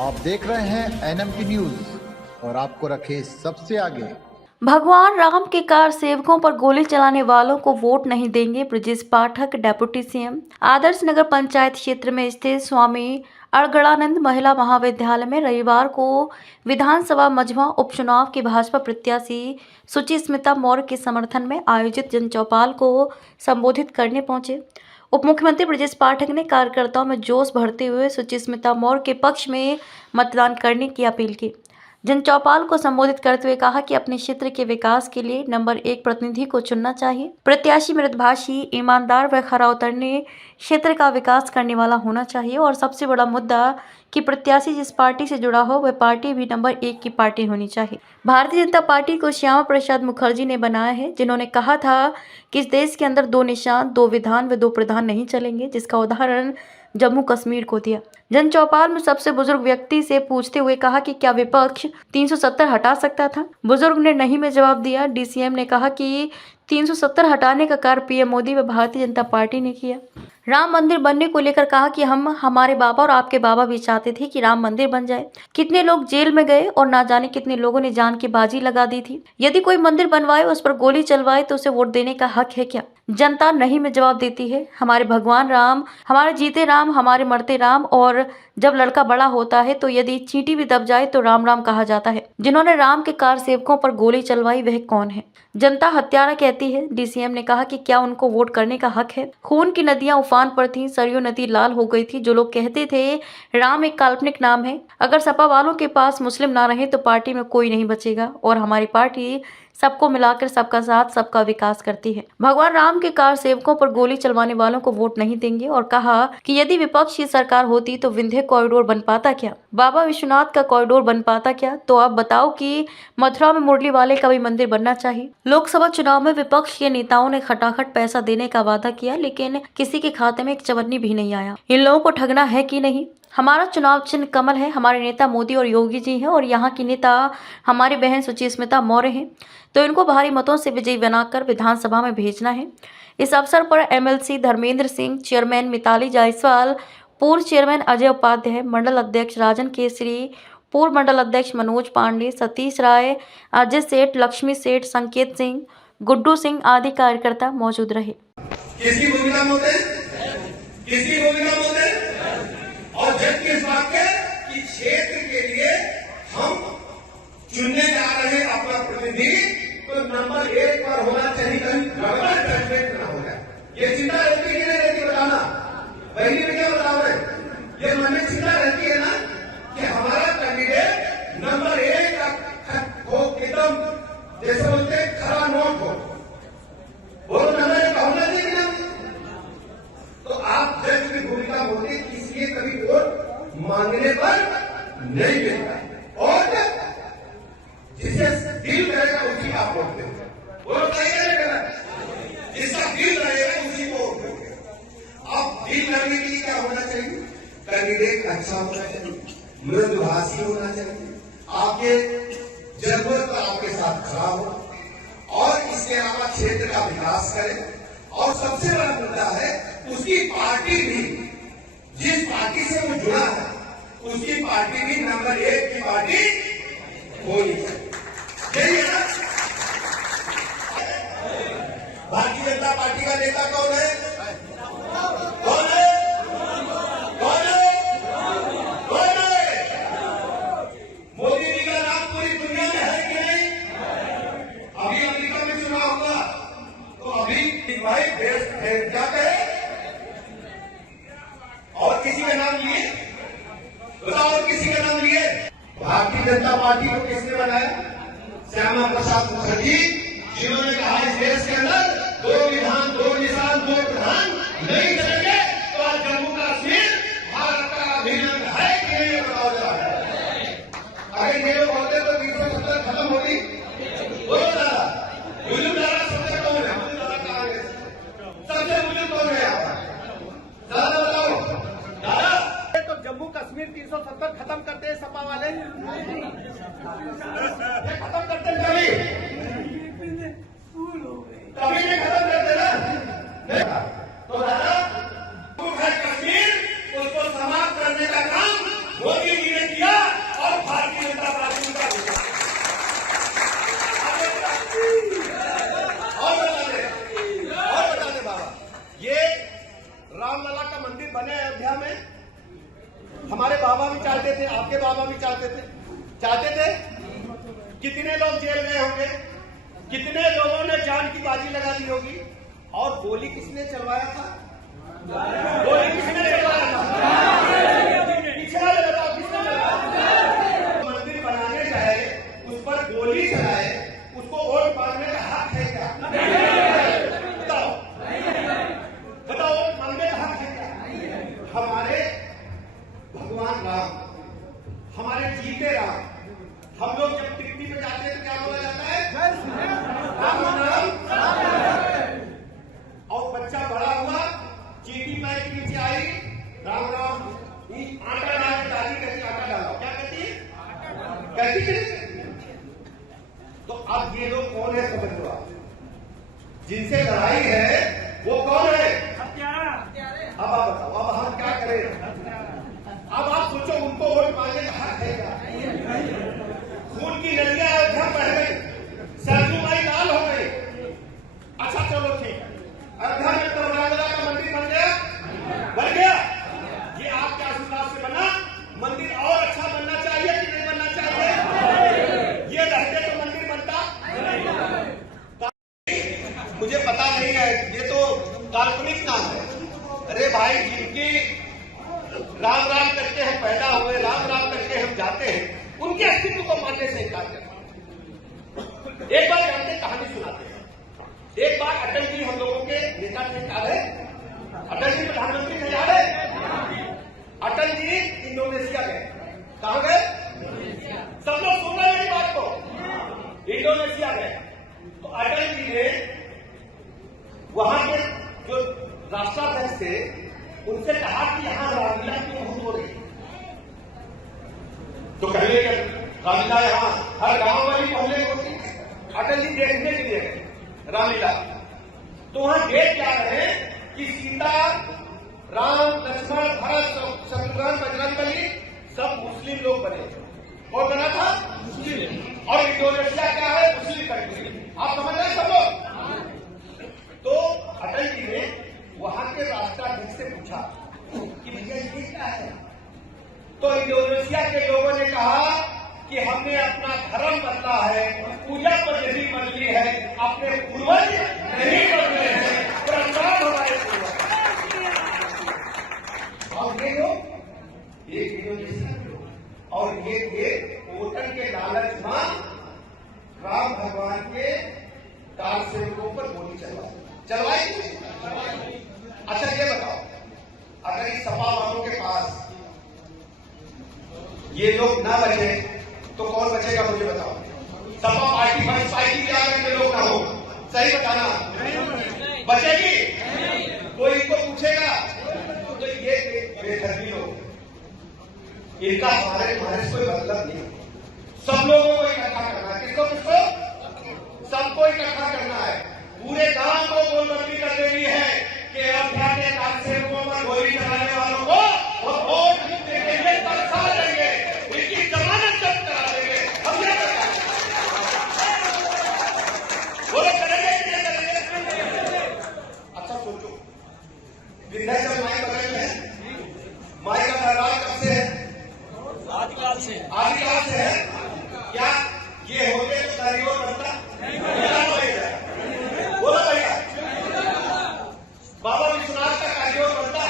आप देख रहे हैं एनएमटी न्यूज और आपको रखे सबसे आगे। भगवान राम के कार सेवकों पर गोली चलाने वालों को वोट नहीं देंगे। ब्रजेश पाठक डेप्यूटी सीएम आदर्श नगर पंचायत क्षेत्र में स्थित स्वामी अड़गड़ानंद महिला महाविद्यालय में रविवार को विधानसभा मझवा उपचुनाव की भाजपा प्रत्याशी सुचिस्मिता मौर्य के समर्थन में आयोजित जनचौपाल को संबोधित करने पहुंचे। उप मुख्यमंत्री ब्रजेश पाठक ने कार्यकर्ताओं में जोश भरते हुए सुचिस्मिता मौर्य के पक्ष में मतदान करने की अपील की। जनचौपाल को संबोधित करते हुए कहा कि अपने क्षेत्र के विकास के लिए नंबर 1 प्रतिनिधि को चुनना चाहिए। प्रत्याशी मृदभाषी, ईमानदार व खरा उतरने क्षेत्र का विकास करने वाला होना चाहिए और सबसे बड़ा मुद्दा कि प्रत्याशी जिस पार्टी से जुड़ा हो वह पार्टी भी नंबर 1 की पार्टी होनी चाहिए। भारतीय जनता पार्टी को श्यामा प्रसाद मुखर्जी ने बनाया है, जिन्होंने कहा था कि इस देश के अंदर 2 निशान, 2 विधान व 2 प्रधान नहीं चलेंगे, जिसका उदाहरण जम्मू कश्मीर को दिया। जनचौपाल में सबसे बुजुर्ग व्यक्ति से पूछते हुए कहा कि क्या विपक्ष 370 हटा सकता था? बुजुर्ग ने नहीं में जवाब दिया। डीसीएम ने कहा कि 370 हटाने का कार्य पीएम मोदी व भारतीय जनता पार्टी ने किया। राम मंदिर बनने को लेकर कहा कि हमारे बाबा और आपके बाबा भी चाहते थे कि राम मंदिर बन जाए। कितने लोग जेल में गए और ना जाने कितने लोगों ने जान की बाजी लगा दी थी। यदि कोई मंदिर बनवाए, उस पर गोली चलवाए तो उसे वोट देने का हक है क्या? जनता नहीं में जवाब देती है। हमारे भगवान राम, हमारे जीते राम, हमारे मरते राम, और जब लड़का बड़ा होता है तो यदि चींटी भी दब जाए तो राम राम कहा जाता है। जिन्होंने राम के कार सेवकों पर गोली चलवाई वह कौन है? जनता हत्यारा कहती है। डीसीएम ने कहा कि क्या उनको वोट करने का हक है? खून की नदियां उफान पर थीं, सरयू नदी लाल हो गई थी। जो लोग कहते थे राम एक काल्पनिक नाम है, अगर सपा वालों के पास मुस्लिम ना रहे तो पार्टी में कोई नहीं बचेगा और हमारी पार्टी सबको मिलाकर सबका साथ सबका विकास करती है। भगवान राम के कार सेवकों पर गोली चलवाने वालों को वोट नहीं देंगे और कहा कि यदि विपक्ष की सरकार होती तो विंध्य कॉरिडोर बन पाता क्या? बाबा विश्वनाथ का कॉरिडोर बन पाता क्या? तो आप बताओ कि मथुरा में मुरली वाले का भी मंदिर बनना चाहिए। लोकसभा चुनाव में विपक्ष के नेताओं ने खटाखट पैसा देने का वादा किया, लेकिन किसी के खाते में एक चवन्नी भी नहीं आया। इन लोगों को ठगना है कि नहीं? हमारा चुनाव चिन्ह कमल है। हमारे नेता मोदी और योगी जी हैं और यहाँ की नेता हमारी बहन सुचिस्मिता मौर्य हैं, तो इनको भारी मतों से विजयी बनाकर विधानसभा में भेजना है। इस अवसर पर एमएलसी धर्मेंद्र सिंह, चेयरमैन मिताली जायसवाल, पूर्व चेयरमैन अजय उपाध्याय, मंडल अध्यक्ष राजन केसरी, पूर्व मंडल अध्यक्ष मनोज पांडे, सतीश राय, अजय सेठ, लक्ष्मी सेठ, संकेत सिंह, गुड्डू सिंह आदि कार्यकर्ता मौजूद रहे। किसकी भूमिका में होते? किसकी भूमिका में होते? और जबकि इस बात के कि क्षेत्र के लिए हम चुनने जा रहे हैं अपना प्रतिनिधि, तो नंबर 1 पर होना चाहिए, गड़बड़ कैंडिडेट ना हो जाए। ये चिंता रहती है कि नहीं रहती? बताना पहली में क्या बताओ है? ये मन में चिंता रहती है ना कि हमारा कैंडिडेट नंबर 1 का हो, एकदम जैसे बोलते हैं खरा नोट हो, वो नंबर 1 होना चाहिए ना। तो आप जज की भूमिका होती, इसलिए कभी वोट मांगने पर नहीं देता और जिसे दिल करेगा उसी आप वोट देंगे। वोट नहीं करेगा, जिसका दिल रहेगा उसी को वोट देंगे। अब दिल करने के लिए क्या होना चाहिए? कैंडिडेट अच्छा होना चाहिए, मृदुभाषी होना चाहिए, आपके जरूरत पर आपके साथ खड़ा हो और इसके अलावा क्षेत्र का विकास करे। और सबसे बड़ा मुद्दा है उसकी पार्टी भी, जिस पार्टी से वो जुड़ा है उसकी पार्टी भी नंबर 1 की पार्टी होनी चाहिए। यही है ना? भारतीय जनता पार्टी का नेता कौन है? कौन है? कौन है? कौन है? मोदी जी का नाम पूरी दुनिया में है कि नहीं? अभी अमेरिका में चुनाव हुआ तो अभी भाई क्या कहे और किसी का नाम लिए? बताओ, और किसी का नाम लिए? भारतीय जनता पार्टी को किसने बनाया? श्यामा प्रसाद मुखर्जी, जिन्होंने कहा इस देश के अंदर 2 विधान, 2 निशान, 2 प्रधान नहीं चलेंगे। तो आज जम्मू कश्मीर भारत का अभिन्न है कि नहीं? बताओ जरा। अगर ये लोग होते तो 370 खत्म होगी। बोलो दादा, बुजुर्ग दादा सबसे कौन है? सबसे बुजुर्ग कौन है यहाँ पर? दादा बताओ। दादा तो जम्मू कश्मीर 370 खत्म करते हैं सपा वाले, खत्म करते कभी कभी नहीं खत्म करते ना। तो दादा कश्मीर उसको समाप्त करने का काम मोदी जी ने किया अयोध्या में हमारे बाबा भी चाहते थे, आपके बाबा भी चाहते थे। कितने लोग जेल गए होंगे, कितने लोगों ने जान की बाजी लगा दी होगी। और गोली किसने चलवाया था? गोली किसने चलवाया था? पीछे वाले बताओ, किसने चलवाया? मंदिर बनाने जाए, उस पर गोली चलाए, उसको वोट मांगने का हक है क्या? बताओ बताओ, वोट मांगने का हक है क्या? हमारे भगवान राम, हमारे जीते राम, हम लोग जब टिकटी पे जाते हैं तो क्या बोला जाता है? राम नाम। और बच्चा बड़ा हुआ, चीटी पैर के नीचे आई, राम राम, आटा डाल के दादी कहती आटा डालो, क्या कहती है? कहती है। तो अब ये लोग कौन है समझ लो आप, जिनसे लड़ाई है वो कौन है? अब आप बताओ, अब हम क्या करें? अब आप सोचो, उनको वोट मांगने का हक है क्या? खून की नदियां अयोध्या बह गई, सरजुमाई लाल हो गई। अच्छा चलो ठीक है, अयोध्या में तो रामलला का मंदिर बन गया। ये आपके आशीर्वाद से बना मंदिर, और अच्छा बनना चाहिए कि नहीं बनना चाहिए? ये रहते तो मंदिर बनता। मुझे पता नहीं है, ये तो काल्पनिक नाम है। अरे भाई, जिनकी राम राम करके हम पैदा हुए, राम राम करके हम जाते हैं, उनके अस्तित्व को मानने से इनकार करते। एक बार जानते कहानी सुनाते हैं। एक बार अटल जी हम लोगों के नेता थे, याद है? अटल जी प्रधानमंत्री थे, याद है? अटल जी इंडोनेशिया गए। कहां गए? सब लोग सुन रहे हैं मेरी बात को। इंडोनेशिया गए तो अटल जी ने वहां के जो राष्ट्राध्यक्ष थे उनसे कहा कि यहां रामलीला क्यों बहुत हो रही? तो कहिए कि रामलीला यहां हर गांव वाली पहले होती। अटल जी देखने के लिए गए रामलीला, तो वहां देख क्या रहे कि सीता, राम, लक्ष्मण, भरत, शत्रुघ्न, बजरंगबली सब मुस्लिम लोग बने। और बना था मुस्लिम। और इंडोनेशिया क्या है? Muslim country. आप समझ रहे हैं सब लोग? तो अटल जी ने वहां के राष्ट्राध्यक्ष से पूछा कि भैया ये क्या है? तो इंडोनेशिया के लोगों ने कहा कि हमने अपना धर्म बदला है, पूजा पद्धति बदली है, अपने पूर्वज नहीं बदले हैं, परंपरा हमारे पूर्वज। और ये लोग एक इंडोनेशिया के लोग, और ये थे वोटर के लालच में राम भगवान के कार सेवकों पर गोली चलवाई। अच्छा ये बताओ, अगर इस सपा वालों के पास ये लोग ना बचे तो कौन बचेगा? मुझे बताओ। सपा पार्टी फर्स्ट पार्टी के आगे के लोग ना हो, सही बताना। बचेगी? कोई इनको पूछेगा? तो ये बेदर्दी लोग, इनका हमारे से कोई मतलब नहीं। सब लोगों को इकट्ठा करना है। किसको? सबको इकट्ठा करना है। पूरे गांव को गोलबंदी कर देनी है कि अयोध्या के कारसेवकों पर गोली चलाने वालों को वो वोट देंगे, तरसा देंगे, इनकी जमानत जब्त करा देंगे। हम क्या करेंगे? वो लोग करेंगे कि नहीं करेंगे? अच्छा सोचो, विंध्याचल माई बगल में है, माई का दरबार कब से है? आदिकाल से है। क्या ये हो गए तो कारीगर बनता? बोला भैया, बाबा विश्वनाथ का कारीगर बनता?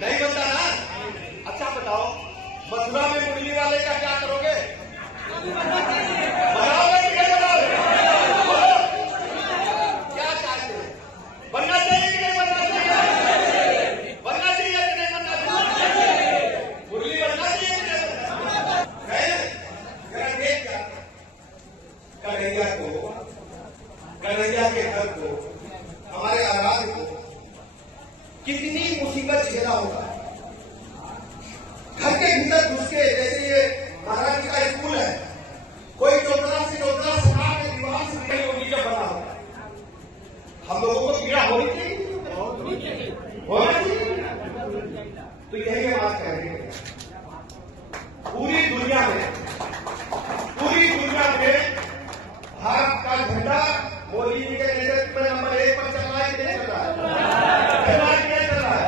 नहीं बनता ना। अच्छा बताओ, मथुरा में मुरली वाले का क्या करोगे? बनाओगे कि नहीं बनाओगे? क्या चाहते हो? बनना चाहिए कि नहीं बनना चाहिए? बनना चाहिए कि नहीं बनना चाहिए? मुरली बनना चाहिए कि नहीं बनना चाहिए? देख कन्हैया के घर को, हमारे आराध को कितनी मुसीबत झेला होगा। घर के भीतर घुस के, जैसे ये महाराज जी का स्कूल है, कोई चौपड़ा से चौपड़ा सरकार के दीवार से निकली होगी जब बना होगा। हम लोगों को पीड़ा होनी चाहिए, होना चाहिए। तो यही हम आज कह रहे हैं, पूरी दुनिया में भारत का झंडा मोदी जी के नेतृत्व में नंबर 1 पर चल रहा है कि नहीं चल रहा है? चल रहा है कि नहीं चल रहा है?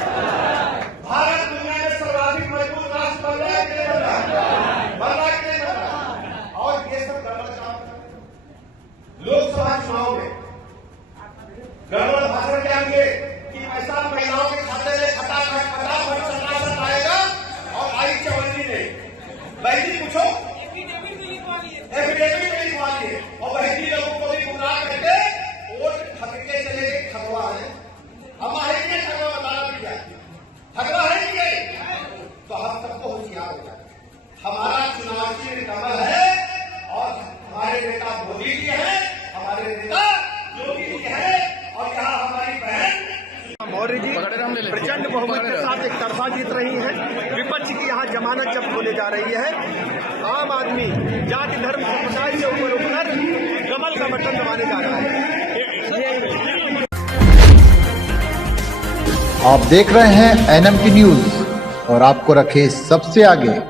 हमारा चुनाव चिन्ह कमल है और हमारे नेता मोदी जी हैं, हमारे नेता योगी जी हैं और यहाँ हमारी बहन मौर्य जी प्रचंड बहुमत के साथ एक तरफा जीत रही है। विपक्ष की यहाँ जमानत जब्त होने जा रही है। आम आदमी जाति धर्म समुदाय से ऊपर उठकर कमल का बटन दबाने जा रहा है। आप देख रहे हैं NMT न्यूज और आपको रखे सबसे आगे।